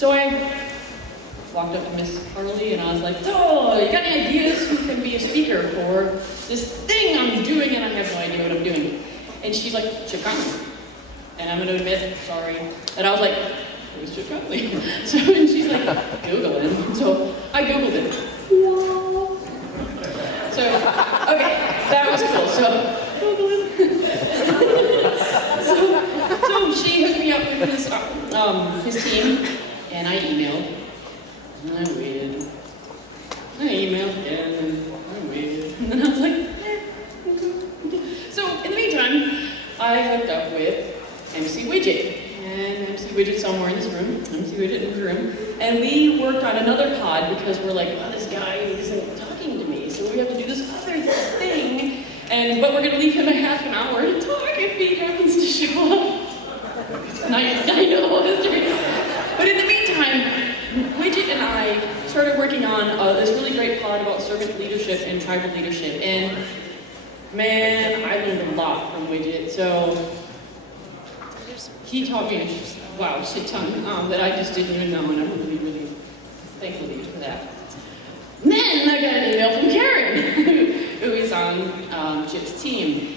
So I walked up to Miss Conley and I was like, so, you got any ideas who can be a speaker for this thing I'm doing and I have no idea what I'm doing? And she's like, Chip Conley. And I'm gonna admit, sorry, that I was like, who's Chip Conley? So, and she's like, Google him. So I Googled it. So, okay, that was cool. So, Google him. so she hooked me up with his team, and I emailed. And I waited. I emailed again, and I waited. And then I was like, So, in the meantime, I hooked up with MC Widget. And MC Widget somewhere in this room, MC Widget in the room. And we worked on another pod because we're like, well, this guy isn't talking to me, so we have to do this other thing. But we're going to leave him a half an hour to talk if he happens to show up. And I know history. But in the meantime, Widget and I started working on this really great pod about servant leadership and tribal leadership. And man, I learned a lot from Widget. So he taught me, wow, shit ton that I just didn't even know, and I'm really, really thankful to you for that. And then I got an email from Karen, who is on Chip's team.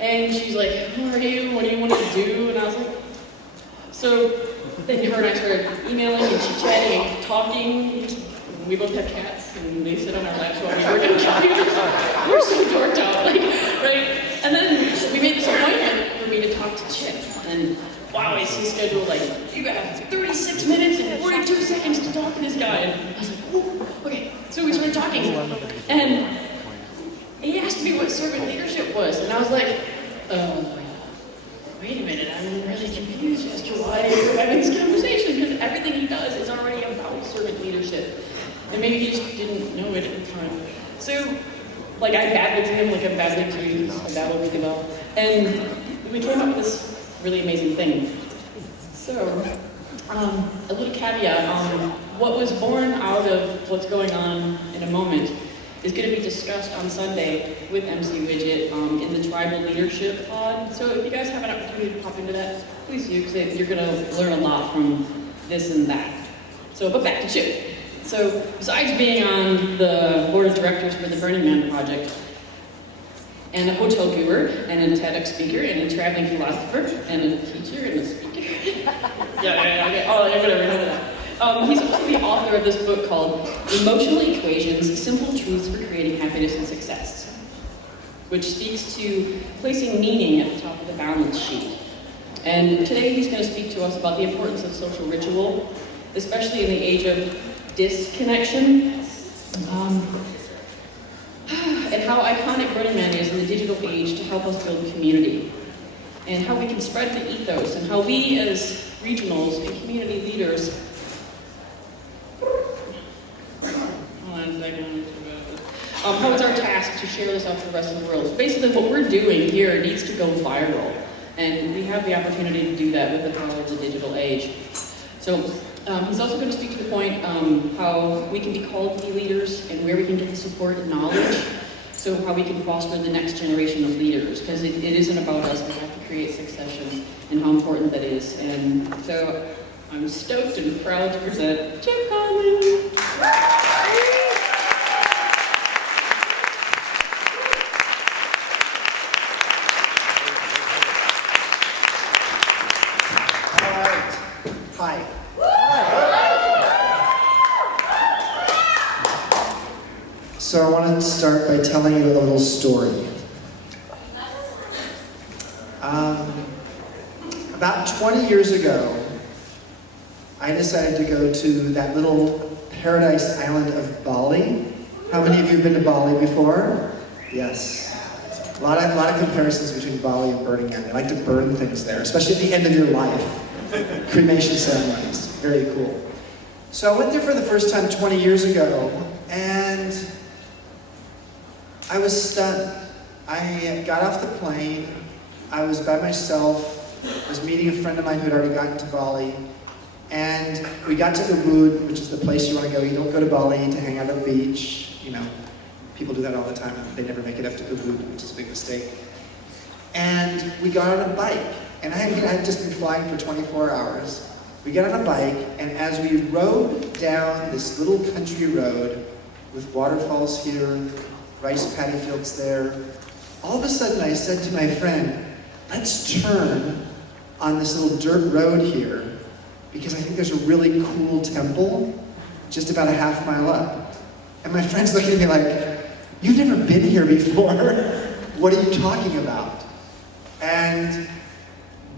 And she's like, who are you? What do you want to do? And I was like, so then her and I started emailing and chit-chatting and talking. We both have cats, and they sit on our laps while we work on computers. We're so dorked out, like, right? And then we made this appointment for me to talk to Chip. And wow, I see schedule like, you got 36 minutes and 42 seconds to talk to this guy. And I was like, oh, okay. So we started talking. And he asked me what servant leadership was. And I was like, wait a minute, I'm really confused as to why we're having this conversation, because everything he does is already about servant leadership. And maybe he just didn't know it at the time. So, like, I babbled to him like I'm babbling to you. I babbled really well. And we came up with this really amazing thing. So, a little caveat, what was born out of what's going on in a moment is going to be discussed on Sunday with MC Widget in the Tribal Leadership Pod. So if you guys have an opportunity to pop into that, please do, because you're going to learn a lot from this and that. So, but back to Chip. So, besides being on the board of directors for the Burning Man project, and a hotel guru, and a TEDx speaker, and a traveling philosopher, and a teacher, and a speaker. Okay. Oh, whatever, remember that. He's also the author of this book called Emotional Equations, Simple Truths for Creating Happiness and Success, which speaks to placing meaning at the top of the balance sheet. And today he's going to speak to us about the importance of social ritual, especially in the age of disconnection, and how iconic Burning Man is in the digital age to help us build community, and how we can spread the ethos, and how we as regionals and community leaders how it's our task to share this out to the rest of the world. So basically what we're doing here needs to go viral, and we have the opportunity to do that with the power of the digital age. So he's also going to speak to the point how we can be called to be leaders and where we can get the support and knowledge, so how we can foster the next generation of leaders, because it isn't about us, we have to create succession, and how important that is. And so I'm stoked and proud to present Chip Conley. Hi. So I want to start by telling you a little story. About 20 years ago, I decided to go to that little paradise island of Bali. How many of you have been to Bali before? Yes. A lot of comparisons between Bali and Burning Man. They like to burn things there, especially at the end of your life. Cremation ceremonies. Very cool. So I went there for the first time 20 years ago, and I was stunned. I got off the plane, I was by myself, I was meeting a friend of mine who had already gotten to Bali, and we got to Ubud, which is the place you want to go. You don't go to Bali to hang out at the beach. You know, people do that all the time, and they never make it up to Ubud, which is a big mistake. And we got on a bike, and I had just been flying for 24 hours, We get on a bike, and as we rode down this little country road with waterfalls here, rice paddy fields there, all of a sudden I said to my friend, let's turn on this little dirt road here, because I think there's a really cool temple just about a half mile up. And my friend's looking at me like, you've never been here before. What are you talking about?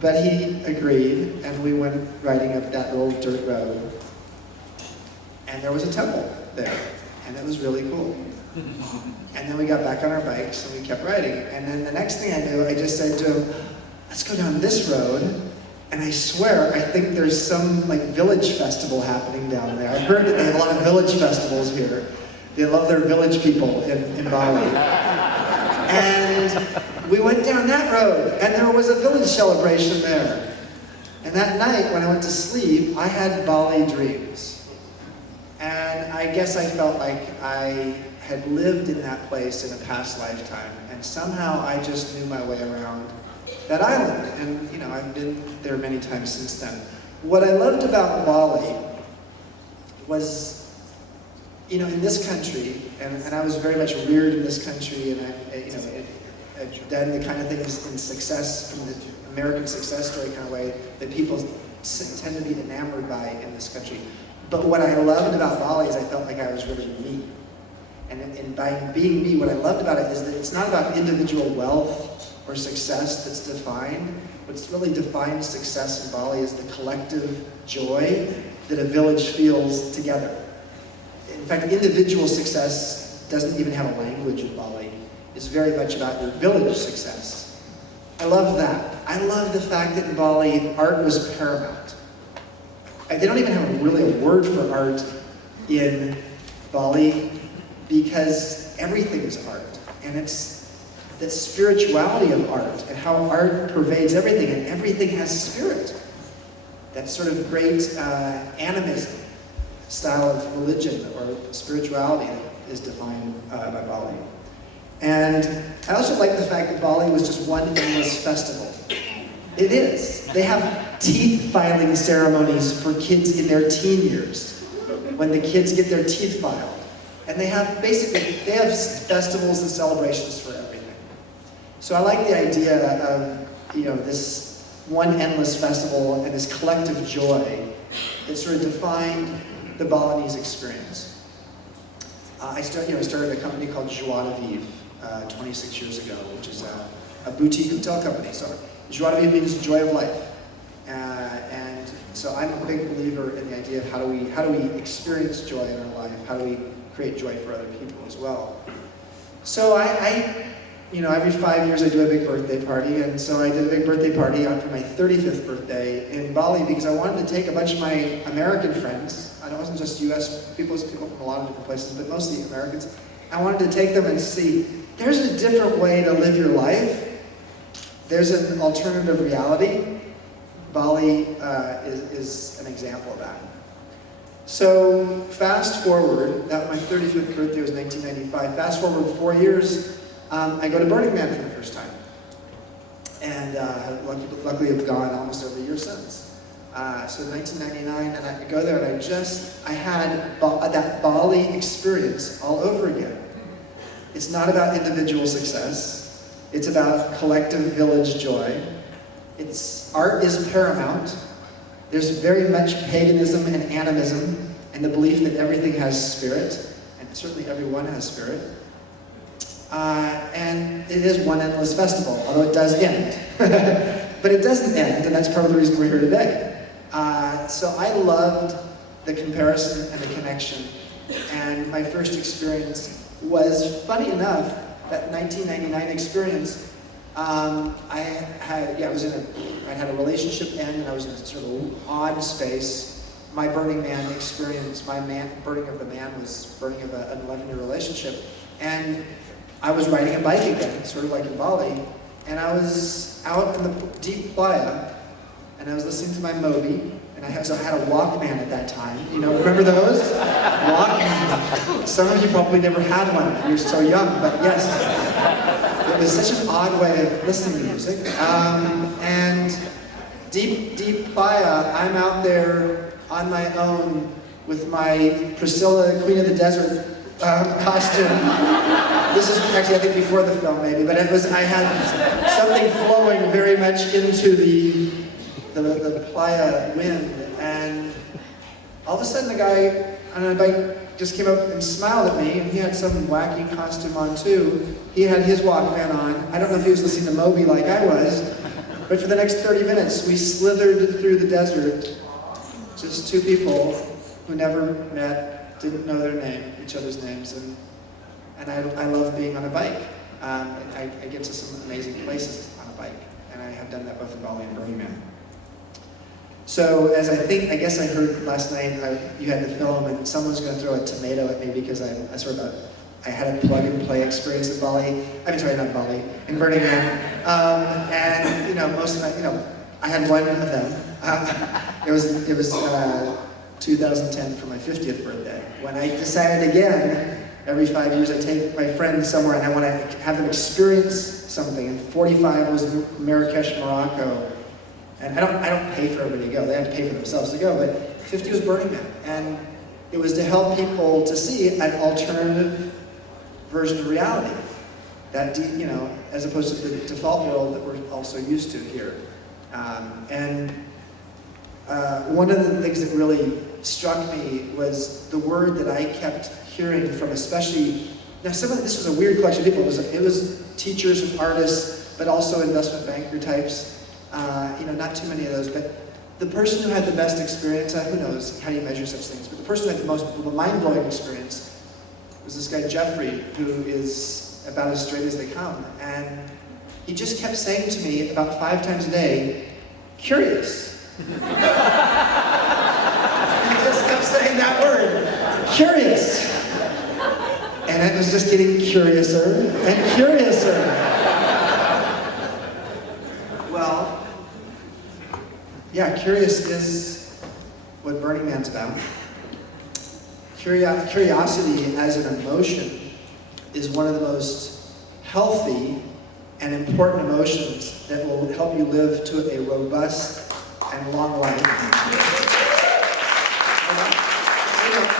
But he agreed, and we went riding up that little dirt road. And there was a temple there, and it was really cool. And then we got back on our bikes, and we kept riding. And then the next thing I knew, I just said to him, let's go down this road. And I swear, I think there's some like village festival happening down there. I've heard that they have a lot of village festivals here. They love their village people in Bali. And we went down that road, and there was a village celebration there. And that night, when I went to sleep, I had Bali dreams. And I guess I felt like I had lived in that place in a past lifetime, and somehow I just knew my way around that island. And, you know, I've been there many times since then. What I loved about Bali was, you know, in this country, and I was very much reared in this country, and I've done the kind of things in success, from the American success story kind of way, that people tend to be enamored by in this country. But what I loved about Bali is I felt like I was really me. And by being me, what I loved about it is that it's not about individual wealth or success that's defined. What's really defined success in Bali is the collective joy that a village feels together. In fact, individual success doesn't even have a language in Bali. It's very much about your village success. I love that. I love the fact that in Bali, art was paramount. They don't even have really a word for art in Bali, because everything is art. And it's the spirituality of art, and how art pervades everything, and everything has spirit. That sort of great animism style of religion or spirituality that is defined by Bali. And I also like the fact that Bali was just one endless festival. It is. They have teeth filing ceremonies for kids in their teen years, when the kids get their teeth filed. And they have festivals and celebrations for everything. So I like the idea of, you know, this one endless festival and this collective joy that sort of defined the Balinese experience. I started a company called Joie de Vivre 26 years ago, which is a boutique hotel company. So Joie de Vivre means joy of life. And so I'm a big believer in the idea of how do we experience joy in our life? How do we create joy for other people as well? So I every 5 years I do a big birthday party, and so I did a big birthday party for my 35th birthday in Bali, because I wanted to take a bunch of my American friends, and it wasn't just US people, it was people from a lot of different places, but mostly Americans. I wanted to take them and see, there's a different way to live your life. There's an alternative reality. Bali is an example of that. So fast forward, that my 35th birthday was 1995, fast forward 4 years, I go to Burning Man for the first time. And luckily I've gone almost every year since. So 1999, and I go there, and I had that Bali experience all over again. It's not about individual success. It's about collective village joy. Art is paramount. There's very much paganism and animism, and the belief that everything has spirit, and certainly everyone has spirit. And it is one endless festival, although it does end. But it doesn't end, and that's part of the reason we're here today. So I loved the comparison and the connection. And my first experience was, funny enough, that 1999 experience. I had a relationship end, and I was in a sort of odd space. My Burning Man experience, burning of the man, was burning of an 11-year relationship. And I was riding a bike again, sort of like in Bali, and I was out in the deep playa, and I was listening to my Moby, and I had a Walkman at that time. You know, remember those? Walkman. Some of you probably never had one. You're so young, but yes. It was such an odd way of listening to music. And deep, deep playa, I'm out there on my own with my Priscilla, Queen of the Desert costume. This is actually, I think, before the film, maybe, but I had something flowing very much into the playa wind, and all of a sudden the guy on a bike just came up and smiled at me, and he had some wacky costume on too. He had his Walkman on. I don't know if he was listening to Moby like I was, but for the next 30 minutes we slithered through the desert, just two people who never met, didn't know each other's names, and I love being on a bike. I get to some amazing places on a bike, and I have done that both in Bali and Burning Man. So I guess I heard last night you had the film, and someone's going to throw a tomato at me because I had a plug-and-play experience in Bali. Not Bali, in Burning Man. And most of my, I had one of them. It was 2010 for my 50th birthday, when I decided again, every 5 years I take my friends somewhere and I want to have them experience something. And 45 was Marrakesh, Morocco. And I don't pay for everybody to go. They have to pay for themselves to go. But 50 was Burning Man. And it was to help people to see an alternative version of reality. That, as opposed to the default world that we're also used to here. One of the things that really struck me was the word that I kept hearing from especially, this was a weird collection of people. It was teachers and artists, but also investment banker types. Not too many of those, but the person who had the best experience, who knows, how do you measure such things, but the person who had the most mind-blowing experience was this guy, Jeffrey, who is about as straight as they come. And he just kept saying to me about 5 times a day, curious. He just kept saying that word, curious. And it was just getting curiouser and curiouser. Well, yeah, curious is what Burning Man's about. Curiosity as an emotion is one of the most healthy and important emotions that will help you live to a robust and long life.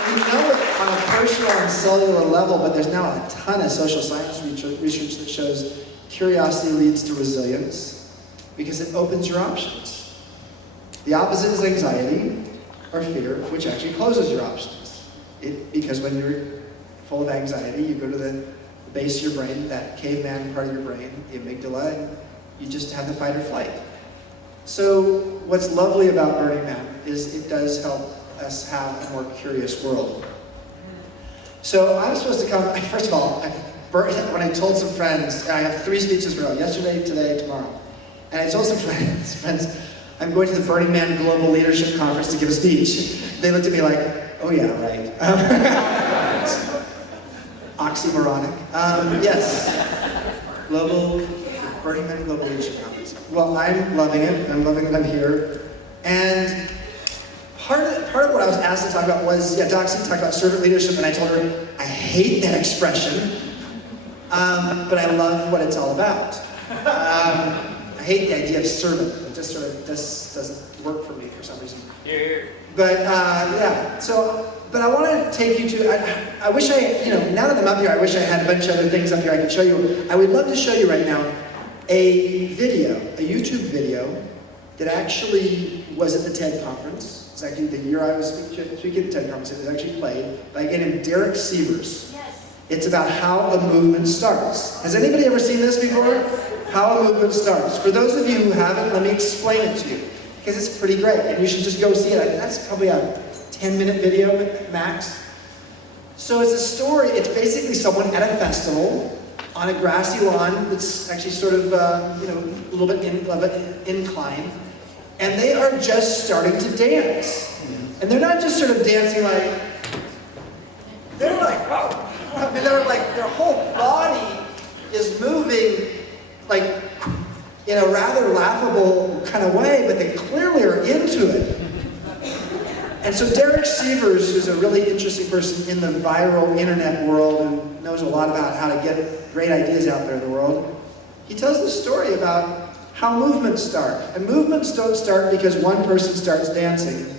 We know it on a personal and cellular level, but there's now a ton of social science research that shows curiosity leads to resilience because it opens your options. The opposite is anxiety or fear, which actually closes your options. Because when you're full of anxiety, you go to the base of your brain, that caveman part of your brain, the amygdala, and you just have the fight or flight. So what's lovely about Burning Man is it does help us have a more curious world. So I'm supposed to come, first of all, when I told some friends, I have 3 speeches in a row, yesterday, today, tomorrow. And I told some friends, I'm going to the Burning Man Global Leadership Conference to give a speech. They looked at me like, oh yeah, right. Oxymoronic. Yes. Burning Man Global Leadership Conference. Well, I'm loving it. I'm loving that I'm here. And part of what I was asked to talk about was, Doxy talked about servant leadership, and I told her, I hate that expression, but I love what it's all about. I hate the idea of servant. It just sort of doesn't work for me for some reason. But but I want to take you to, I wish now that I'm up here, I wish I had a bunch of other things up here I could show you. I would love to show you right now a YouTube video that actually was at the TED conference. It's actually the year I was speaking at the TED conference. It was actually played by a guy named Derek Sievers. Yes. It's about how a movement starts. Has anybody ever seen this before? How a movement starts. For those of you who haven't, let me explain it to you, because it's pretty great, and you should just go see it. That's probably a 10-minute video max. So it's a story. It's basically someone at a festival on a grassy lawn that's actually sort of a little bit inclined, and they are just starting to dance. And they're not just sort of dancing like, they're like, oh. I mean, they're like, their whole body is moving like in a rather laughable kind of way, but they clearly are into it. And so Derek Sievers, who's a really interesting person in the viral internet world and knows a lot about how to get great ideas out there in the world, he tells the story about how movements start. And movements don't start because one person starts dancing.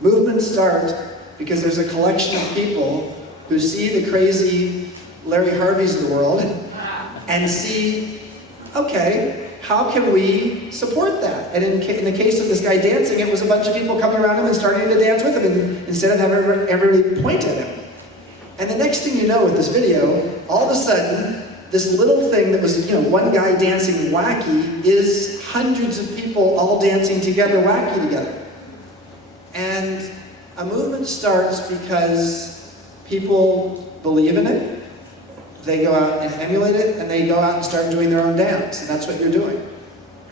Movements start because there's a collection of people who see the crazy Larry Harveys of the world and see, okay, how can we support that? And in the case of this guy dancing, it was a bunch of people coming around him and starting to dance with him instead of having everybody point at him. And the next thing you know with this video, all of a sudden, this little thing that was, one guy dancing wacky is hundreds of people all dancing together, wacky together. And a movement starts because people believe in it, they go out and emulate it, and they go out and start doing their own dance. And that's what you're doing.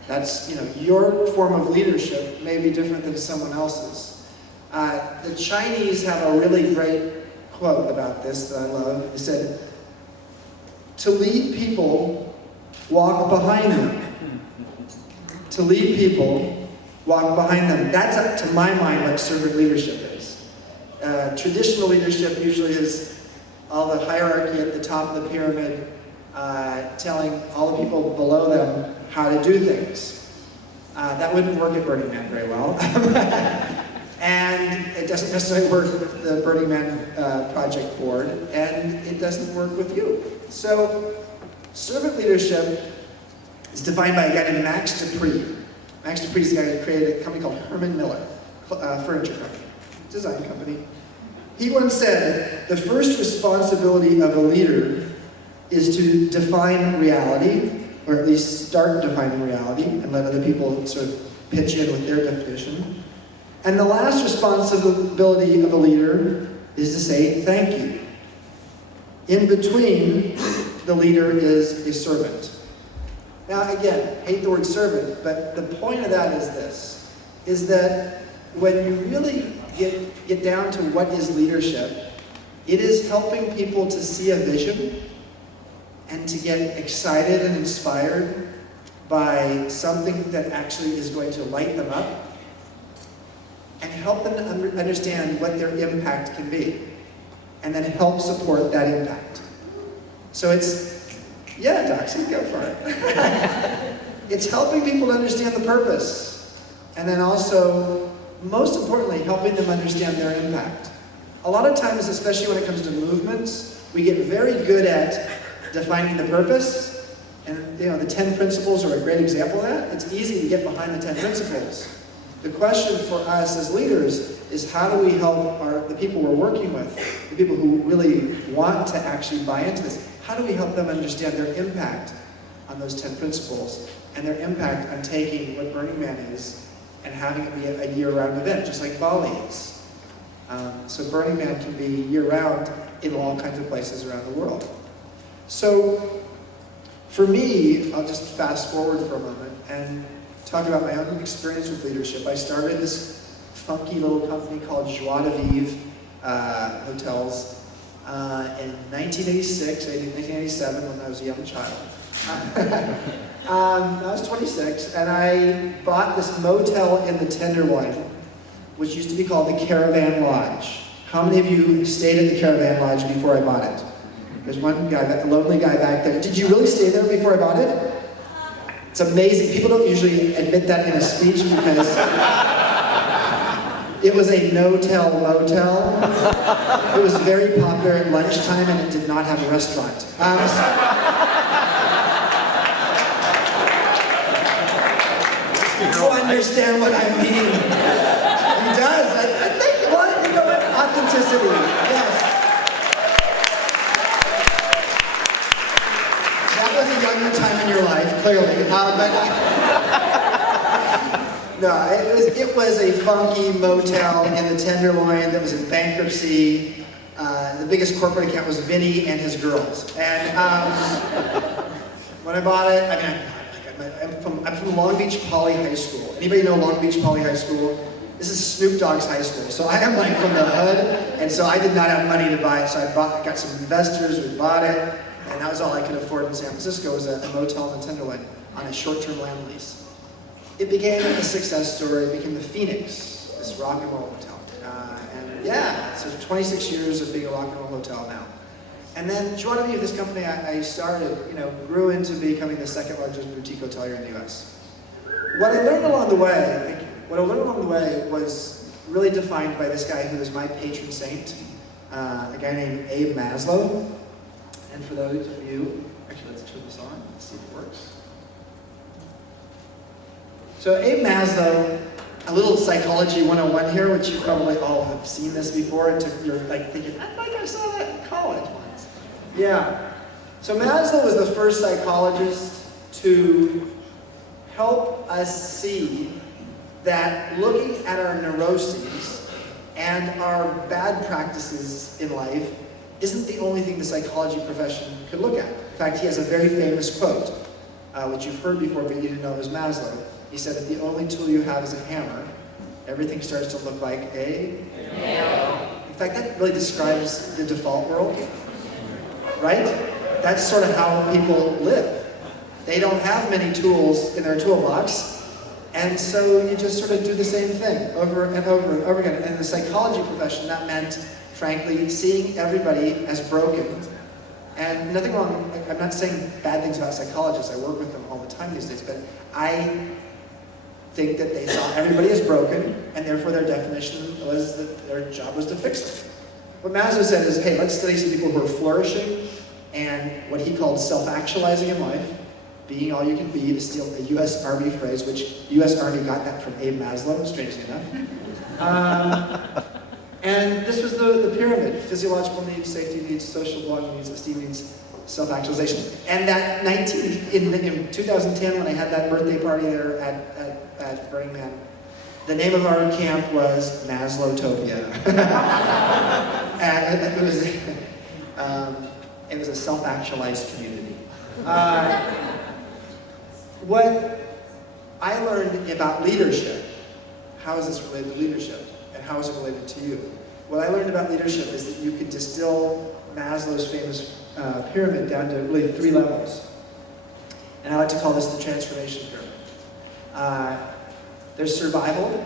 That's, your form of leadership may be different than someone else's. The Chinese have a really great quote about this that I love. It said, "To lead people, walk behind them." To lead people, walk behind them. That's, to my mind, what servant leadership is. Traditional leadership usually is all the hierarchy at the top of the pyramid, telling all the people below them how to do things. That wouldn't work at Burning Man very well. And it doesn't necessarily work with the Burning Man project board, and it doesn't work with you. So, servant leadership is defined by a guy named Max Dupree. Max Dupree is the guy who created a company called Herman Miller, furniture company, design company. He once said, "The first responsibility of a leader is to define reality, or at least start defining reality, and let other people sort of pitch in with their definition. And the last responsibility of a leader is to say thank you. In between, the leader is a servant." Now again, hate the word servant, but the point of that is this, is that when you really get down to what is leadership, it is helping people to see a vision and to get excited and inspired by something that actually is going to light them up and help them understand what their impact can be, and then help support that impact. So it's, yeah, Doxy, go for it. It's helping people to understand the purpose, and then also, most importantly, helping them understand their impact. A lot of times, especially when it comes to movements, we get very good at defining the purpose, and the 10 principles are a great example of that. It's easy to get behind the 10 principles. The question for us as leaders is, how do we help the people we're working with, the people who really want to actually buy into this, how do we help them understand their impact on those 10 principles and their impact on taking what Burning Man is and having it be a year-round event, just like Bali is. So Burning Man can be year-round in all kinds of places around the world. So for me, I'll just fast forward for a moment and talk about my own experience with leadership. I started this funky little company called Joie de Vivre Hotels in 1986. I did 1987 when I was a young child. I was 26, and I bought this motel in the Tenderloin, which used to be called the Caravan Lodge. How many of you stayed at the Caravan Lodge before I bought it? There's one guy, that lonely guy back there. Did you really stay there before I bought it? It's amazing. People don't usually admit that in a speech because it was a no-tell motel. It was very popular at lunchtime, and it did not have a restaurant. You understand what I mean? He does. I think, well, you know what? Authenticity. Yes. That was a younger time in your life, clearly. No, it was a funky motel in the Tenderloin that was in bankruptcy. The biggest corporate account was Vinny and his girls. And when I bought it, I'm from Long Beach Poly High School. Anybody know Long Beach Poly High School? This is Snoop Dogg's high school. So I am like from the hood, and so I did not have money to buy it. So I got some investors, we bought it, and that was all I could afford in San Francisco, was a motel in the Tenderloin on a short-term land lease. It became a success story. It became the Phoenix, this rock and roll hotel. And yeah, so 26 years of being a rock and roll hotel now. And then Joie de Vivre, this company I started, grew into becoming the second largest boutique hotelier in the US. What I learned along the way, was really defined by this guy who was my patron saint, a guy named Abe Maslow. And for those of you, actually let's turn this on, let's see if it works. So Abe Maslow, a little psychology 101 here, which you probably all have seen this before, and you're like thinking, I think I saw that in college once. Yeah. So Maslow was the first psychologist to help us see that looking at our neuroses and our bad practices in life isn't the only thing the psychology profession could look at. In fact, he has a very famous quote, which you've heard before, but you didn't know it was Maslow. He said, if the only tool you have is a hammer, everything starts to look like a nail. In fact, that really describes the default world, right? That's sort of how people live. They don't have many tools in their toolbox, and so you just sort of do the same thing over and over and over again. And in the psychology profession, that meant, frankly, seeing everybody as broken. And nothing wrong, I'm not saying bad things about psychologists, I work with them all the time these days, but I think that they saw everybody as broken, and therefore their definition was that their job was to fix them. What Maslow said is, hey, let's study some people who are flourishing, and what he called self-actualizing in life, being all you can be, to steal a U.S. Army phrase, which U.S. Army got that from Abe Maslow, strangely enough. And this was the pyramid: physiological needs, safety needs, social belonging needs, esteem needs, self-actualization. And that in 2010, when I had that birthday party there at Burning Man, the name of our camp was Maslowtopia. And it was a self-actualized community. What I learned about leadership, how is this related to leadership, and how is it related to you? What I learned about leadership is that you could distill Maslow's famous pyramid down to really 3 levels. And I like to call this the transformation pyramid. There's survival,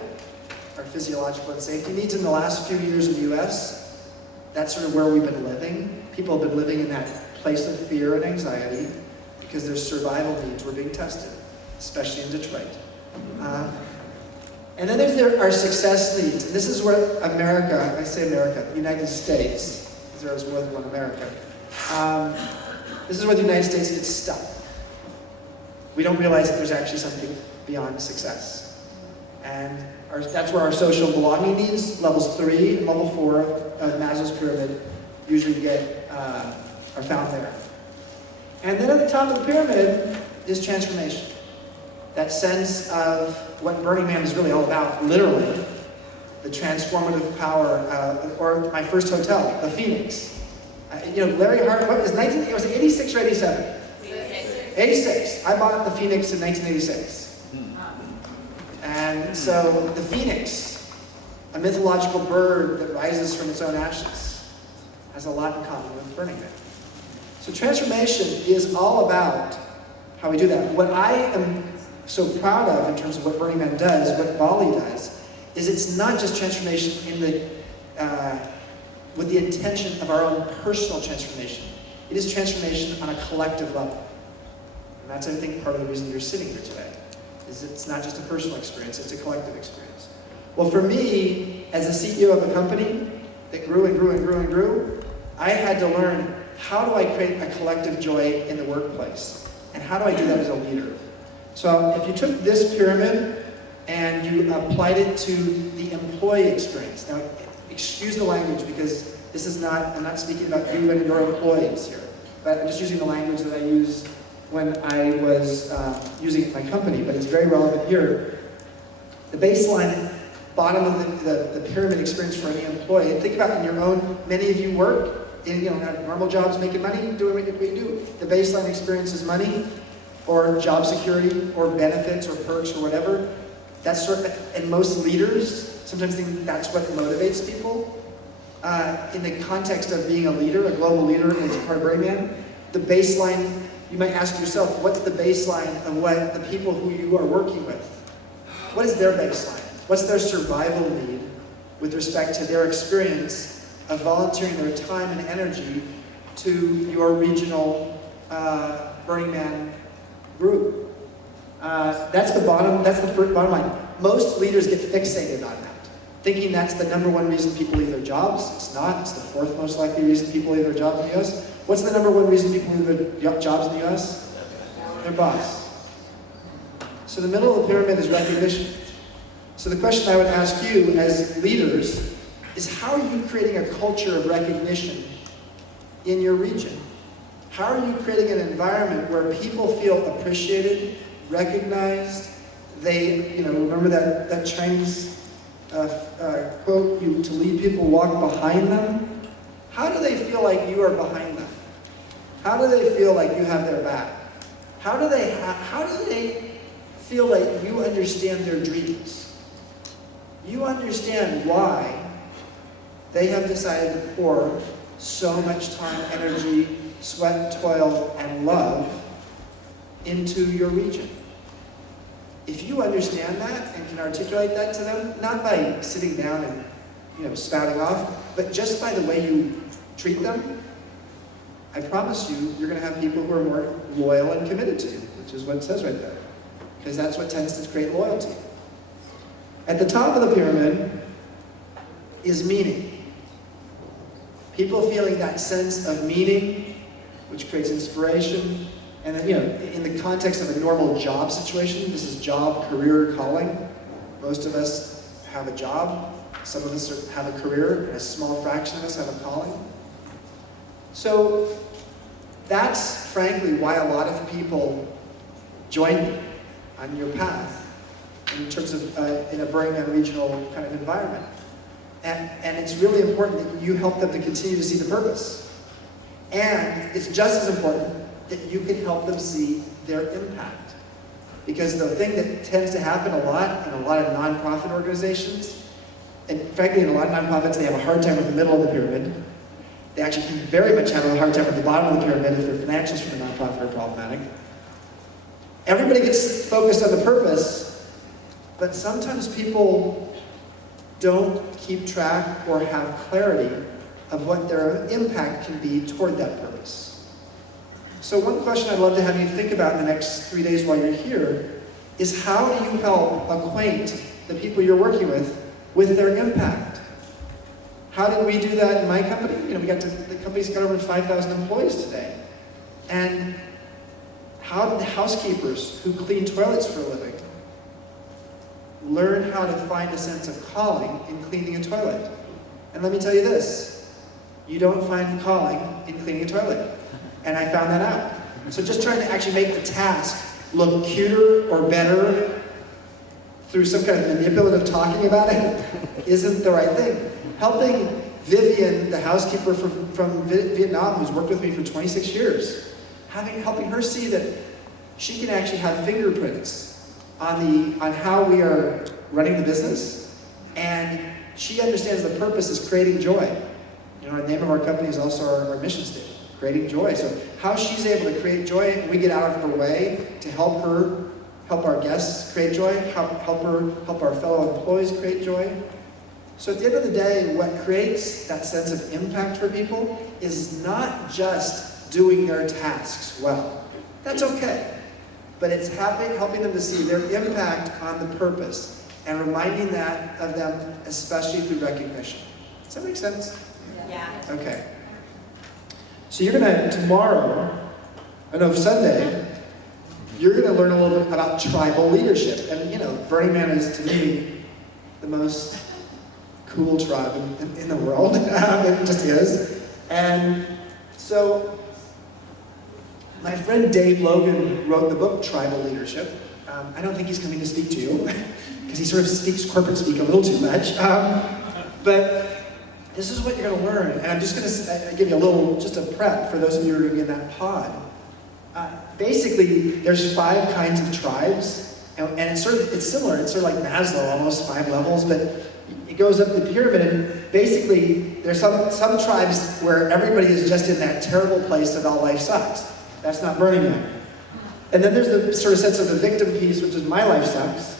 our physiological and safety needs. In the last few years in the US, that's sort of where we've been living. People have been living in that place of fear and anxiety because their survival needs were being tested, especially in Detroit. And then there's our success needs. And this is where America, I say America, the United States, because there is more than one America. This is where the United States gets stuck. We don't realize that there's actually something beyond success. And that's where our social belonging needs, levels 3 and level 4 of Maslow's pyramid, usually are found there. And then at the top of the pyramid is transformation. That sense of what Burning Man is really all about, literally, the transformative power, or my first hotel, the Phoenix. Larry Hart, what was it, was it 86 or 87? 86. I bought the Phoenix in 1986. And so the Phoenix, a mythological bird that rises from its own ashes, has a lot in common with Burning Man. So transformation is all about how we do that. What I am so proud of in terms of what Burning Man does, what Bali does, is it's not just transformation with the intention of our own personal transformation. It is transformation on a collective level. And that's, I think, part of the reason you're sitting here today, is it's not just a personal experience, it's a collective experience. Well, for me, as the CEO of a company that grew and grew and grew and grew, I had to learn, how do I create a collective joy in the workplace? And how do I do that as a leader? So if you took this pyramid and you applied it to the employee experience. Now, excuse the language, because this is not, I'm not speaking about you and your employees here, but I'm just using the language that I used when I was using it in my company, but it's very relevant here. The baseline, bottom of the pyramid experience for any employee, and think about in your own, many of you work in have normal jobs, making money, doing what you do. The baseline experience is money, or job security, or benefits, or perks, or whatever. That's sort of, and most leaders sometimes think that's what motivates people. In the context of being a leader, a global leader, and it's part of Burning Man, the baseline, you might ask yourself, what's the baseline of what the people who you are working with, what is their baseline? What's their survival need with respect to their experience of volunteering their time and energy to your regional Burning Man group? That's the bottom line. Most leaders get fixated on that, thinking that's the number one reason people leave their jobs. It's not. It's the fourth most likely reason people leave their jobs in the U.S. What's the number one reason people leave their jobs in the U.S.? Their boss. So the middle of the pyramid is recognition. So the question I would ask you as leaders is, how are you creating a culture of recognition in your region? How are you creating an environment where people feel appreciated, recognized? They, remember that Chinese quote, to lead people, walk behind them? How do they feel like you are behind them? How do they feel like you have their back? How do they feel like you understand their dreams? You understand why they have decided to pour so much time, energy, sweat, toil, and love into your region. If you understand that and can articulate that to them, not by sitting down and spouting off, but just by the way you treat them, I promise you, you're going to have people who are more loyal and committed to you, which is what it says right there. Because that's what tends to create loyalty. At the top of the pyramid is meaning. People feeling that sense of meaning, which creates inspiration. And then, in the context of a normal job situation, this is job, career, calling. Most of us have a job. Some of us have a career, and a small fraction of us have a calling. So that's frankly why a lot of people join you on your path in terms of in a Burning Man regional kind of environment. And it's really important that you help them to continue to see the purpose. And it's just as important that you can help them see their impact. Because the thing that tends to happen a lot in a lot of nonprofit organizations, and frankly in a lot of nonprofits, they have a hard time with the middle of the pyramid. They actually can very much have a hard time with the bottom of the pyramid if their financials for the nonprofit are problematic. Everybody gets focused on the purpose, but sometimes people don't keep track or have clarity of what their impact can be toward that purpose. So one question I'd love to have you think about in the next 3 days while you're here is, how do you help acquaint the people you're working with their impact? How did we do that in my company? The company's got over 5,000 employees today. And how did the housekeepers who clean toilets for a living learn how to find a sense of calling in cleaning a toilet? And let me tell you this, you don't find calling in cleaning a toilet. And I found that out. So just trying to actually make the task look cuter or better through some kind of manipulative talking about it isn't the right thing. Helping Vivian, the housekeeper from Vietnam, who's worked with me for 26 years, helping her see that she can actually have fingerprints on how we are running the business, and she understands the purpose is creating joy. The name of our company is also our mission statement. Creating joy. So how she's able to create joy, and we get out of her way to help our guests create joy, help our fellow employees create joy. So at the end of the day, what creates that sense of impact for people is not just doing their tasks well. That's okay. But it's helping them to see their impact on the purpose and reminding that of them, especially through recognition. Does that make sense? Yeah. Okay. So you're gonna, Sunday, you're gonna learn a little bit about tribal leadership. And Burning Man is, to me, the most cool tribe in the world. It just is. And so, my friend Dave Logan wrote the book Tribal Leadership. I don't think he's coming to speak to you, because he sort of speaks corporate speak a little too much. But this is what you're going to learn, and I'm just going to give you just a prep for those of you who are going to be in that pod. Basically, there's 5 kinds of tribes, and it's similar. It's sort of like Maslow, almost 5 levels, but it goes up the pyramid, and basically, there's some tribes where everybody is just in that terrible place that all life sucks. That's not Burning Man. And then there's the sort of sense of the victim piece, which is my life sucks.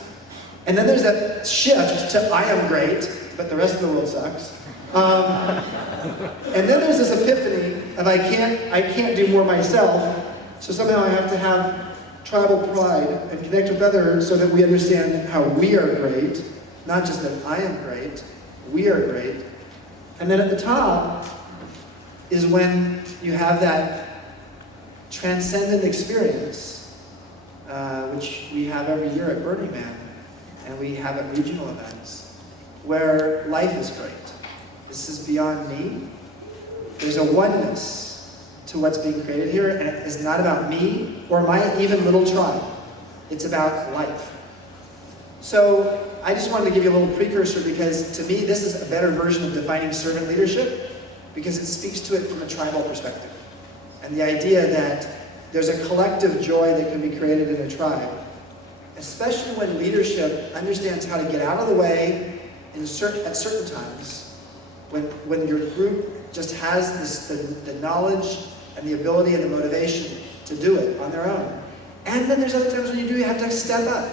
And then there's that shift to I am great, but the rest of the world sucks. And then there's this epiphany of I can't do more myself, so somehow I have to have tribal pride and connect with others so that we understand how we are great, not just that I am great, we are great. And then at the top is when you have that transcendent experience, which we have every year at Burning Man, and we have at regional events, where life is great. This is beyond me. There's a oneness to what's being created here, and it is not about me or my even little tribe. It's about life. So I just wanted to give you a little precursor because to me this is a better version of defining servant leadership because it speaks to it from a tribal perspective. And the idea that there's a collective joy that can be created in a tribe, especially when leadership understands how to get out of the way at certain times, when your group just has the knowledge and the ability and the motivation to do it on their own. And then there's other times when you have to step up.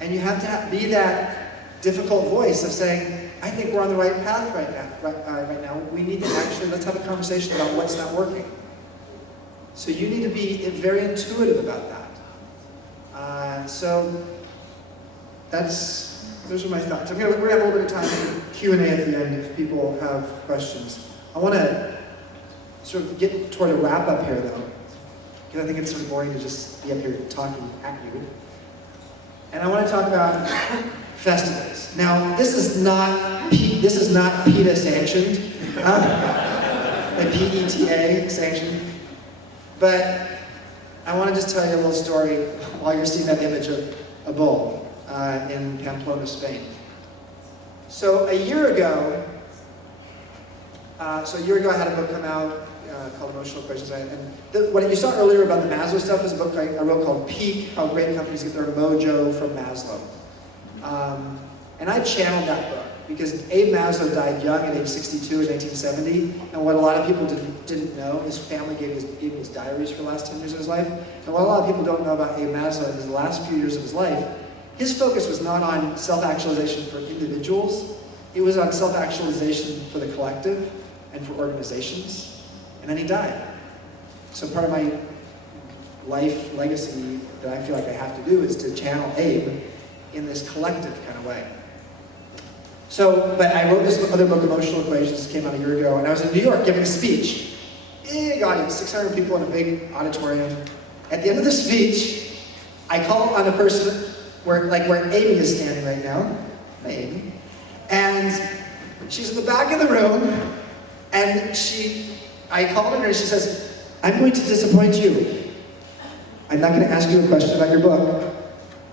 And you have to be that difficult voice of saying, I think we're on the right path right now. We need to let's have a conversation about what's not working. So you need to be very intuitive about that. So those are my thoughts. We're going to have a little bit of time for Q&A at the end if people have questions. I want to sort of get toward a wrap up here though, because I think it's sort of boring to just be up here talking at you. And I want to talk about festivals. Now, this is not PETA sanctioned, the PETA sanctioned, but I want to just tell you a little story while you're seeing that image of a bull in Pamplona, Spain. So a year ago, I had a book come out called Emotional Equations. And what you saw earlier about the Maslow stuff is a book I wrote called Peak, How Great Companies Get Their Mojo from Maslow. And I channeled that book because Abe Maslow died young at age 62 in 1970. And what a lot of people didn't know, his family gave him his diaries for the last 10 years of his life. And what a lot of people don't know about Abe Maslow is the last few years of his life, his focus was not on self-actualization for individuals. It was on self-actualization for the collective and for organizations. And then he died. So part of my life legacy that I feel like I have to do is to channel Abe in this collective kind of way. So, but I wrote this other book, Emotional Equations, came out a year ago, and I was in New York giving a speech. Big audience, 600 people in a big auditorium. At the end of the speech, I call on a person where Amy is standing right now, Amy, and she's in the back of the room, and I called her and she says, I'm going to disappoint you. I'm not going to ask you a question about your book.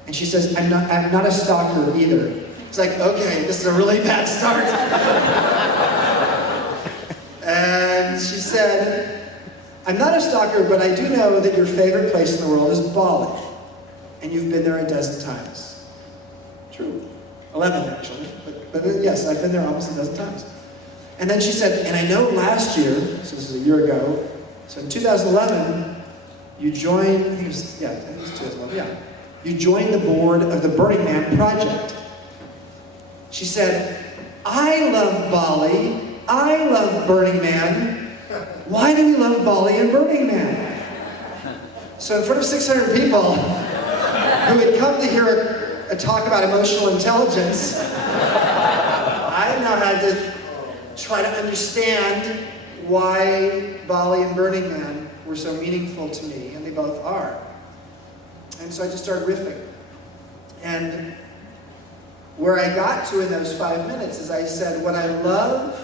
And she says, I'm not a stalker either. It's like, okay, this is a really bad start. And she said, I'm not a stalker, but I do know that your favorite place in the world is Bali. And you've been there a dozen times. True. 11 actually. But yes, I've been there almost a dozen times. And then she said, and I know last year, so this is a year ago, so in 2011, you joined, I think it was 2011, yeah. You joined the board of the Burning Man project. She said, I love Bali, I love Burning Man. Why do we love Bali and Burning Man? So in front of 600 people who had come to hear a talk about emotional intelligence, I now had to try to understand why Bali and Burning Man were so meaningful to me, and they both are. And so I just started riffing. And where I got to in those 5 minutes is I said, what I love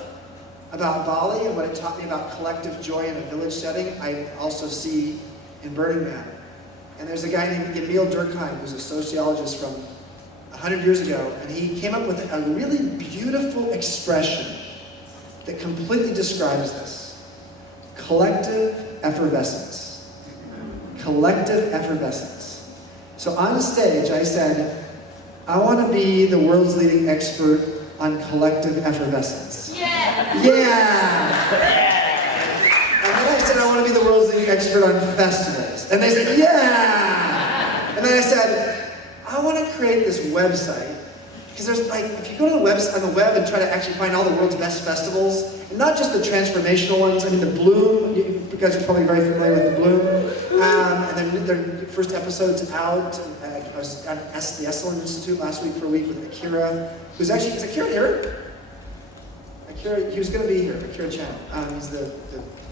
about Bali and what it taught me about collective joy in a village setting, I also see in Burning Man. And there's a guy named Emil Durkheim, who's a sociologist from 100 years ago, and he came up with a really beautiful expression that completely describes this. Collective effervescence. Collective effervescence. So on stage, I said, I want to be the world's leading expert on collective effervescence. Yeah! Yeah! And then I said, I want to be the world's leading expert on festivals. And they said, yeah! And then I said, I want to create this website. Because there's if you go to the on the web and try to actually find all the world's best festivals, and not just the transformational ones, I mean the Bloom, you guys are probably very familiar with the Bloom. And then their first episode's out. I was at the Esalen Institute last week for a week with Akira, who's actually, is Akira here? Akira, he was going to be here, Akira Chan. He's the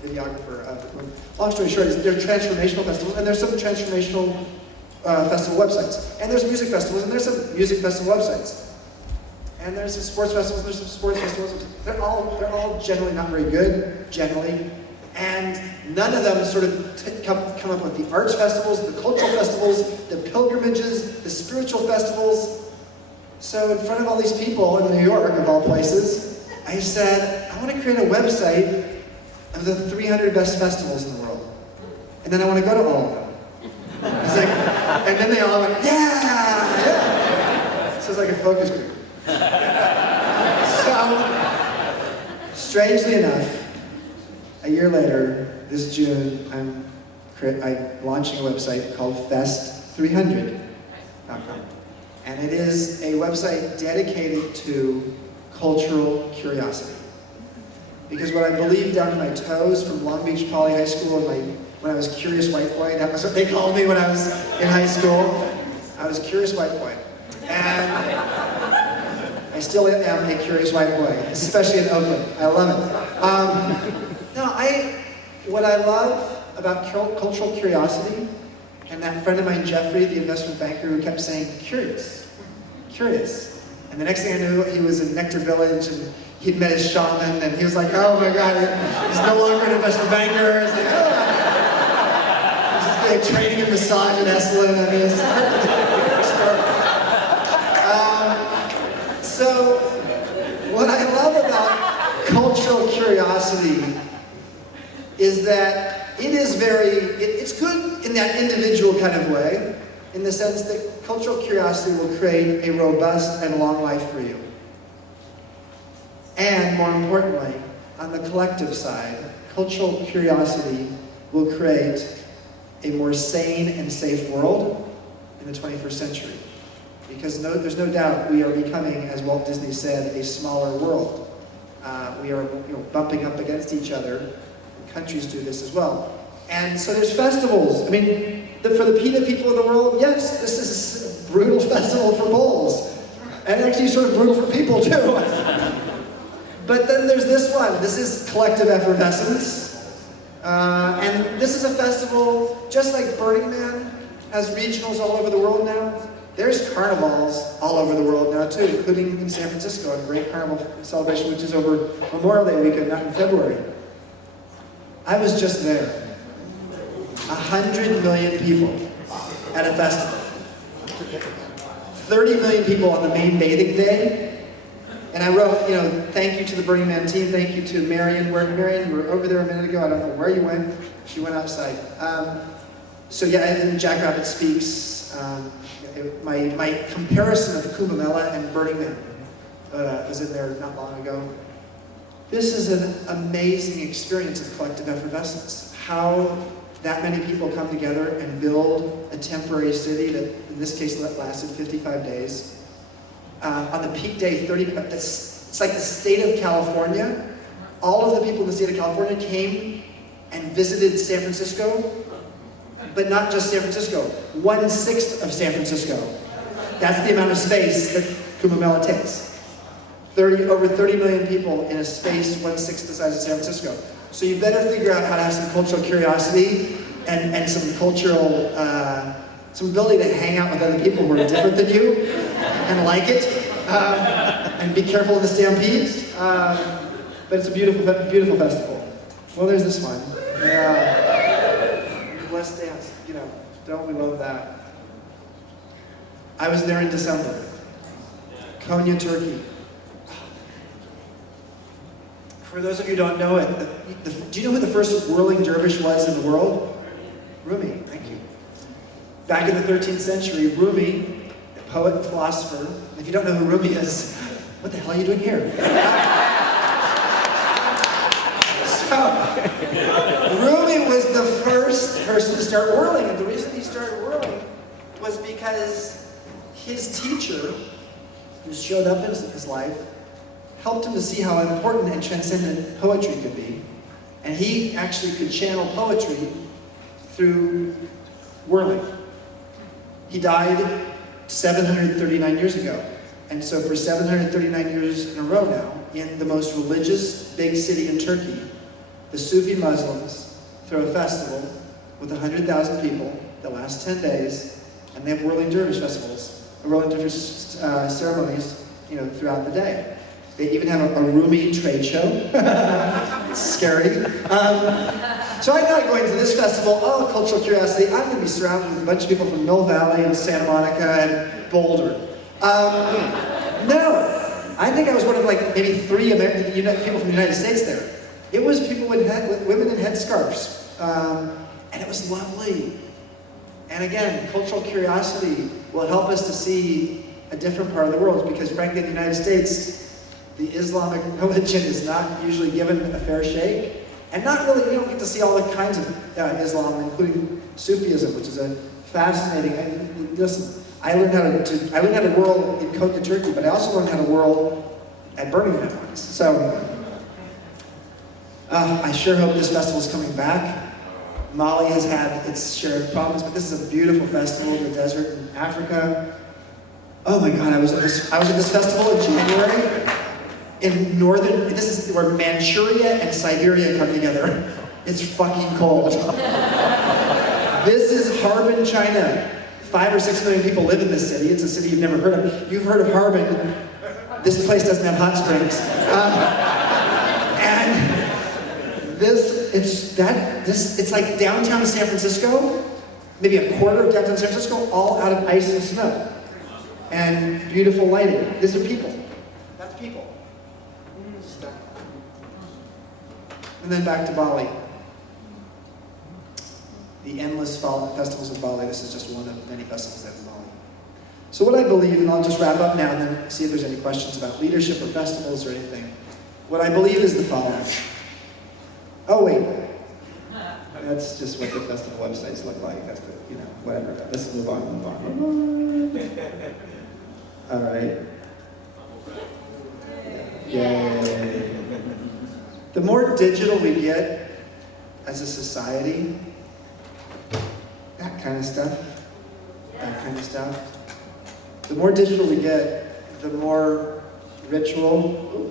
videographer of the movie. Long story short, they're transformational festivals, and there's some transformational festival websites. And there's music festivals, and there's some music festival websites. And there's some sports festivals, there's some sports festivals. They're all generally not very good, generally. And none of them sort of come up with the arts festivals, the cultural festivals, the pilgrimages, the spiritual festivals. So in front of all these people in New York, of all places, I said, I want to create a website of the 300 best festivals in the world. And then I want to go to all of them. It's like, and then they all went, yeah! So it's like a focus group. So, strangely enough, a year later, this June, I'm launching a website called Fest300.com. And it is a website dedicated to cultural curiosity. Because what I believe down to my toes from Long Beach Poly High School and when I was Curious White Boy, that was what they called me when I was in high school. I was Curious White Boy. And I still am a curious white boy, especially in Oakland. I love it. What I love about cultural curiosity, and that friend of mine, Jeffrey, the investment banker, who kept saying, curious, curious. And the next thing I knew, he was in Nectar Village, and he'd met his shaman, and he was like, oh my God, he's no longer an investment banker. He's like, oh. He's like training in massage in Esalen. I mean, it's so, what I love about cultural curiosity is that it is it's good in that individual kind of way, in the sense that cultural curiosity will create a robust and long life for you. And more importantly, on the collective side, cultural curiosity will create a more sane and safe world in the 21st century. Because there's no doubt we are becoming, as Walt Disney said, a smaller world. We are bumping up against each other. Countries do this as well. And so there's festivals. I mean, for the PETA people of the world, yes, this is a brutal festival for bulls. And actually sort of brutal for people too. But then there's this one. This is collective effervescence. And this is a festival, just like Burning Man has regionals all over the world now. There's carnivals all over the world now too, including in San Francisco, a great carnival celebration, which is over Memorial Day weekend, not in February. I was just there. 100 million people at a festival. 30 million people on the main bathing day. And I wrote, thank you to the Burning Man team, thank you to Marion. Marion, you were over there a minute ago, I don't know where you went. She went outside. So yeah, and Jackrabbit Speaks. My comparison of Kumbh Mela and Burning Man was in there not long ago. This is an amazing experience of collective effervescence. How that many people come together and build a temporary city that, in this case, lasted 55 days. On the peak day, it's like the state of California. All of the people in the state of California came and visited San Francisco. But not just San Francisco, 1/6 of San Francisco. That's the amount of space that Kumbh Mela takes. Over 30 million people in a space 1/6 the size of San Francisco. So you better figure out how to have some cultural curiosity and some cultural, some ability to hang out with other people who are different than you and like it, and be careful of the stampedes. But it's a beautiful, beautiful festival. Well, there's this one. Let's dance, don't we love that? I was there in December. Konya, Turkey. For those of you who don't know it, do you know who the first whirling dervish was in the world? Rumi, thank you. Back in the 13th century, Rumi, a poet and philosopher, if you don't know who Rumi is, what the hell are you doing here? Rumi was the first person to start whirling, and the reason he started whirling was because his teacher, who showed up in his life, helped him to see how important and transcendent poetry could be, and he actually could channel poetry through whirling. He died 739 years ago. And so for 739 years in a row now, in the most religious big city in Turkey, the Sufi Muslims throw a festival with 100,000 people that lasts 10 days, and they have whirling dervish festivals, whirling dervish ceremonies, throughout the day. They even have a Rumi trade show. It's scary. So I thought going to this festival, cultural curiosity, I'm going to be surrounded with a bunch of people from Mill Valley and Santa Monica and Boulder. No, I think I was one of maybe 3 people from the United States there. It was people with women in headscarves, and it was lovely. And again, cultural curiosity will help us to see a different part of the world, because frankly in the United States, the Islamic religion is not usually given a fair shake, and not really, you don't get to see all the kinds of Islam, including Sufism, which is a fascinating, listen, I learned how to whirl in Konya, Turkey, but I also learned how to whirl at Burning Man once. So, I sure hope this festival is coming back. Mali has had its share of problems, but this is a beautiful festival in the desert in Africa. Oh my God, I was at this festival in January in this is where Manchuria and Siberia come together. It's fucking cold. This is Harbin, China. 5 or 6 million people live in this city. It's a city you've never heard of. You've heard of Harbin. This place doesn't have hot springs. And it's like downtown San Francisco, maybe a quarter of downtown San Francisco, all out of ice and snow. And beautiful lighting. These are people. That's people. And then back to Bali. The endless festivals of Bali. This is just one of many festivals that in Bali. So what I believe, and I'll just wrap up now and then see if there's any questions about leadership or festivals or anything. What I believe is the following. Oh wait. That's just what the festival websites look like. That's the, whatever. Let's move on. All right. Yay. The more digital we get as a society, that kind of stuff, the more digital we get, the more ritual,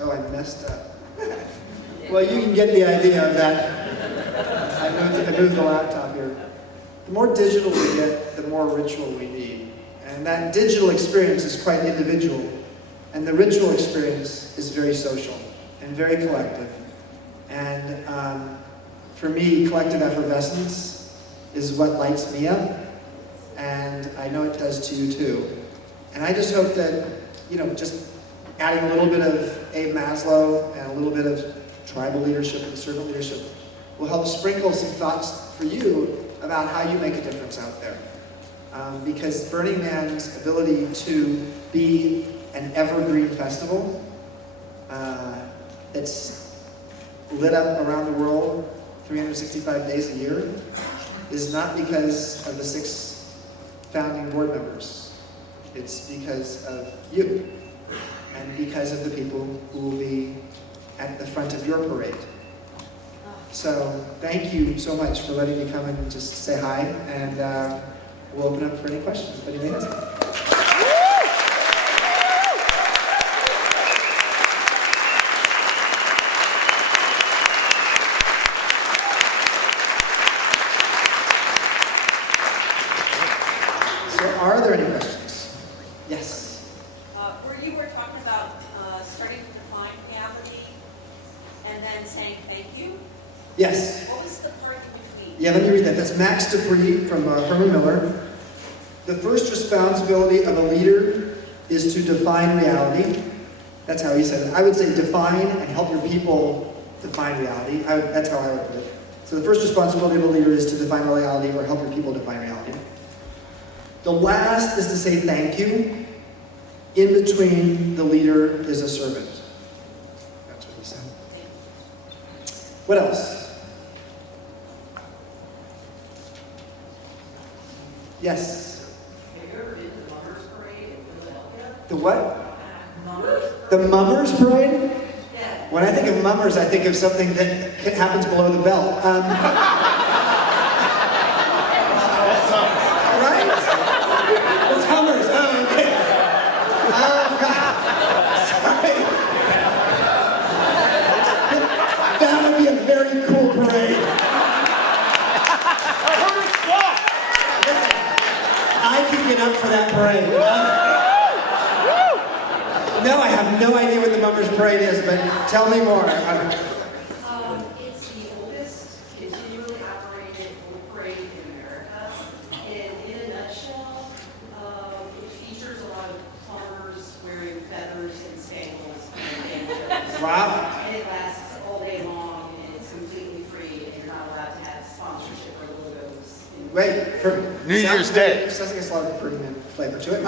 I messed up. Well, you can get the idea of that. I moved the laptop here. The more digital we get, the more ritual we need. And that digital experience is quite individual. And the ritual experience is very social and very collective. And for me, collective effervescence is what lights me up. And I know it does to you too. And I just hope that, just adding a little bit of Abe Maslow and a little bit of tribal leadership and servant leadership will help sprinkle some thoughts for you about how you make a difference out there. Because Burning Man's ability to be an evergreen festival that's lit up around the world 365 days a year is not because of the 6 founding board members. It's because of you and because of the people who will be at the front of your parade. So thank you so much for letting me come and just say hi, and we'll open up for any questions if anybody has any. So are there any questions? Yes. Where you were talking about starting to define reality and then saying thank you. Yes. What was the part in between? Yeah, let me read that. That's Max Dupree from Herman Miller. The first responsibility of a leader is to define reality. That's how he said it. I would say define and help your people define reality. That's how I would put it. So the first responsibility of a leader is to define reality or help your people define reality. The last is to say thank you. In between, the leader is a servant. That's what he said. What else? Yes? Have you ever been to the Mummers Parade in Philadelphia? The what? Mummers? The Mummers Parade? Yeah. When I think of mummers, I think of something that happens below the belt. up for that parade. No, I have no idea what the Mummers Parade is, but tell me more. It's the oldest continually operated boat parade in America. And in a nutshell, it features a lot of plumbers wearing feathers and spangles and banjos. Wow. And it lasts all day long, and it's completely free, and you're not allowed to have sponsorship or logos. Wait, for New Year's Day. Sounds like it's a lot of Burning flavor to it.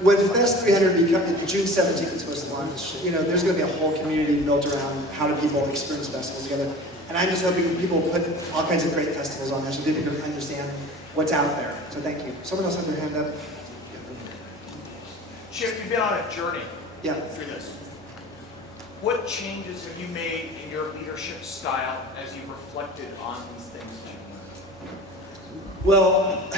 When Fest 300 becomes June 17th, it's supposed to launch. You know, there's going to be a whole community built around how do people experience festivals together. And I'm just hoping people put all kinds of great festivals on there so people can understand what's out there. So thank you. Someone else have their hand up? Chip, you've been on a journey Yeah. through this. What changes have you made in your leadership style as you've reflected on these things that you've learned? Well,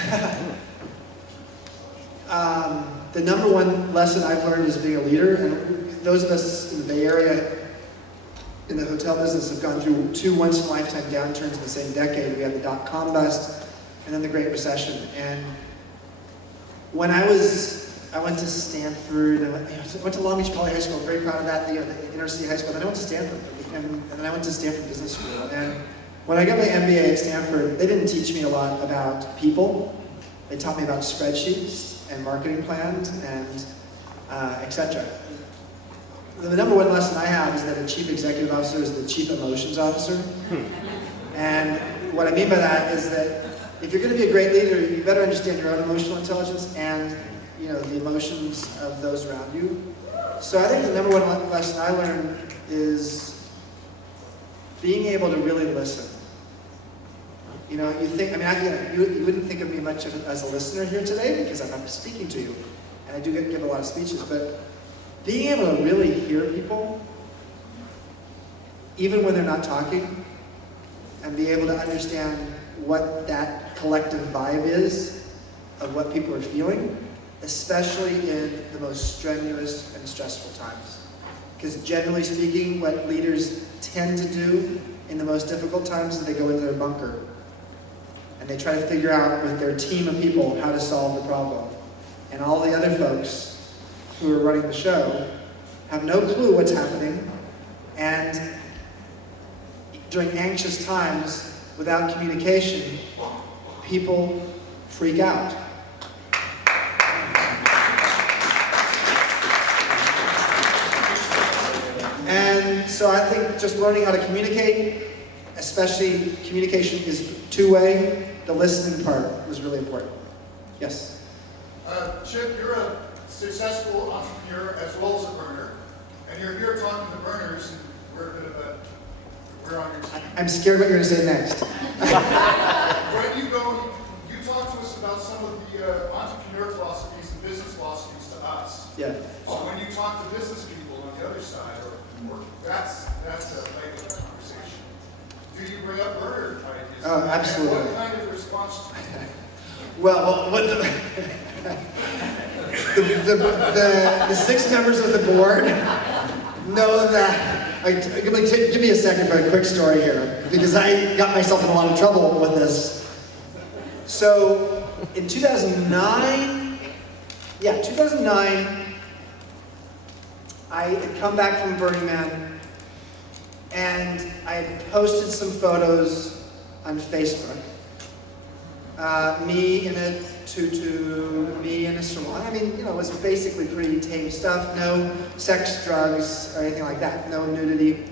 the number one lesson I've learned is being a leader, and those of us in the Bay Area in the hotel business have gone through two once-in-a-lifetime downturns in the same decade. We had the dot-com bust and then the Great Recession. And when I went to Stanford, I went to Long Beach Poly High School, very proud of that, the inner city high school. Then I went to Stanford, and then I went to Stanford Business School. And when I got my MBA at Stanford, they didn't teach me a lot about people. They taught me about spreadsheets and marketing plans and etc. The number one lesson I have is that a chief executive officer is the chief emotions officer. And what I mean by that is that if you're going to be a great leader, you better understand your own emotional intelligence and the emotions of those around you. So I think the number one lesson I learned is being able to really listen. You wouldn't think of me much as a listener here today because I'm not speaking to you, and I do give a lot of speeches, but being able to really hear people, even when they're not talking, and be able to understand what that collective vibe is of what people are feeling, especially in the most strenuous and stressful times. Because generally speaking, what leaders tend to do in the most difficult times is they go into their bunker and they try to figure out with their team of people how to solve the problem. And all the other folks who are running the show have no clue what's happening, and during anxious times, without communication, people freak out. And so I think just learning how to communicate, especially communication is two-way, the listening part was really important. Yes? Chip, you're a successful entrepreneur as well as a burner, and you're here talking to burners, and we're on your team. I'm scared what you're going to say next. When you go, you talk to us about some of the entrepreneur philosophies and business philosophies to us. Yeah. So when you talk to business people on the other side, or that's a regular conversation. Do you bring up burner ideas? Oh, absolutely. And what kind of response do you take? Well, what the 6 members of the board know that. Give me a second for a quick story here, because I got myself in a lot of trouble with this. So, in 2009, I had come back from Burning Man, and I had posted some photos on Facebook. Me in a tutu, me in a sarong. I mean, it was basically pretty tame stuff. No sex, drugs, or anything like that. No nudity.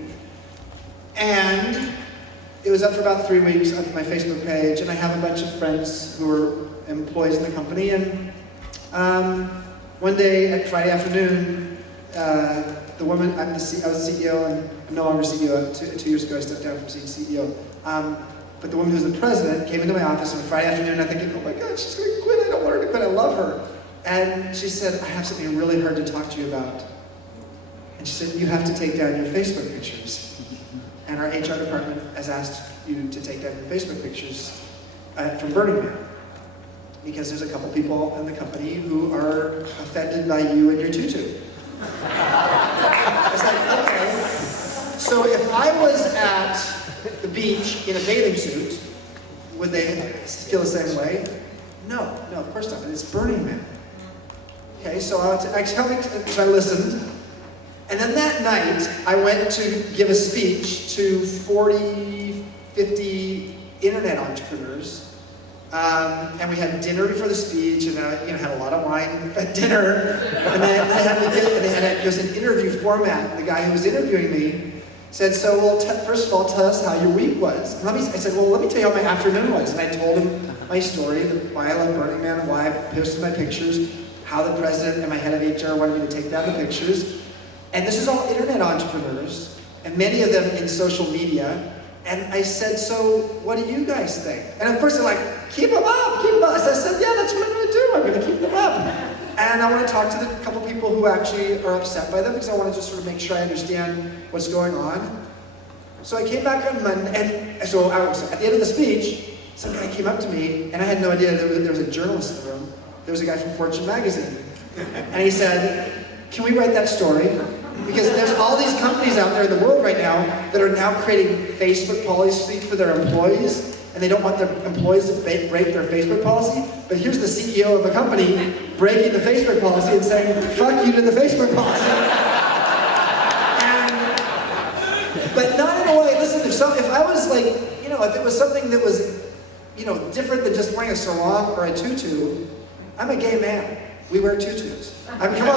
And it was up for about 3 weeks on my Facebook page, and I have a bunch of friends who are employees in the company. And one day, at Friday afternoon, the woman, I was CEO, and I'm no longer CEO. 2 years ago, I stepped down from being CEO. But the woman who was the president came into my office on Friday afternoon, and I'm thinking, oh my God, she's going to quit. I don't want her to quit. I love her. And she said, I have something really hard to talk to you about. And she said, you have to take down your Facebook pictures. And our HR department has asked you to take down your Facebook pictures from Burning Man. Because there's a couple people in the company who are offended by you and your tutu. I was like, okay. So if I was at the beach in a bathing suit, would they feel the same way? No, of course not. It's Burning Man. Okay, so I listened. And then that night, I went to give a speech to 40, 50 internet entrepreneurs. And we had dinner before the speech, and I had a lot of wine at dinner. And then it was an interview format. The guy who was interviewing me said, so, well, first of all, tell us how your week was. And I said, well, let me tell you how my afternoon was. And I told him my story, why I love Burning Man, why I posted my pictures, how the president and my head of HR wanted me to take down the pictures. And this is all internet entrepreneurs, and many of them in social media. And I said, so what do you guys think? And at first they're like, keep them up, keep them up. So I said, yeah, that's what I'm going to do. I'm going to keep them up. And I want to talk to the couple people who actually are upset by them, because I want to just sort of make sure I understand what's going on. So I came back on Monday, and so at the end of the speech, some guy came up to me, and I had no idea there was a journalist in the room. There was a guy from Fortune magazine. And he said, can we write that story? Because there's all these companies out there in the world right now that are now creating Facebook policy for their employees, and they don't want their employees to break their Facebook policy. But here's the CEO of a company breaking the Facebook policy and saying, fuck you to the Facebook policy. But not in a way, listen, if I was like, if it was something that was, different than just wearing a sarong or a tutu, I'm a gay man. We wear tutus. I mean, come on.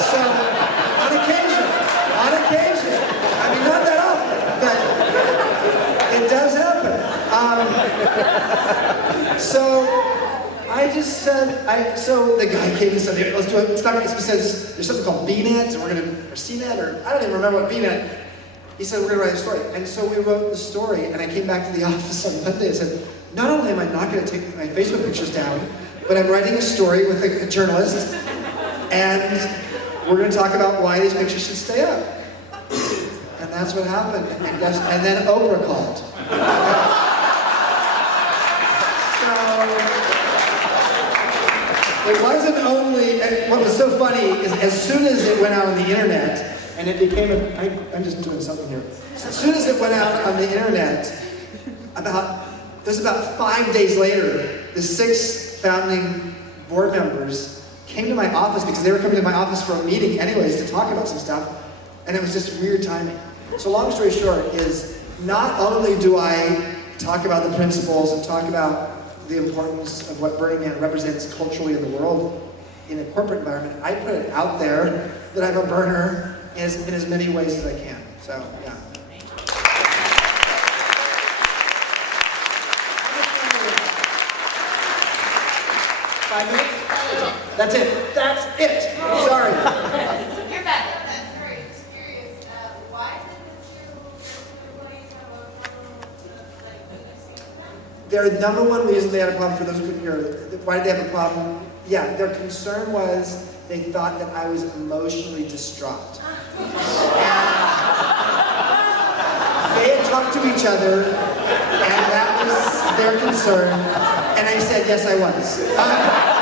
So, on occasion. I mean, not that often, but it does happen. So, I just said, so the guy came and said, let's do it. He says, there's something called BNet, or CNET, or I don't even remember what BNet. He said, we're going to write a story. And so we wrote the story, and I came back to the office on Monday and said, not only am I not going to take my Facebook pictures down, but I'm writing a story with a journalist, and we're going to talk about why these pictures should stay up. And that's what happened. And then Oprah called. So, it wasn't only, what was so funny is as soon as it went out on the internet, and it became I'm just doing something here. As soon as it went out on the internet, about 5 days later, the 6 founding board members came to my office because they were coming to my office for a meeting anyways to talk about some stuff, and it was just weird timing. So long story short is, not only do I talk about the principles and talk about the importance of what Burning Man represents culturally in the world, in a corporate environment, I put it out there that I'm a burner in as many ways as I can. So, yeah. That's it. That's it. Sorry. You're back. That's great. Just curious, why did the two employees have a problem with Their number one reason they had a problem, for those who couldn't hear, why did they have a problem? Yeah, their concern was they thought that I was emotionally distraught. And they had talked to each other, and that was their concern. And I said, yes, I was.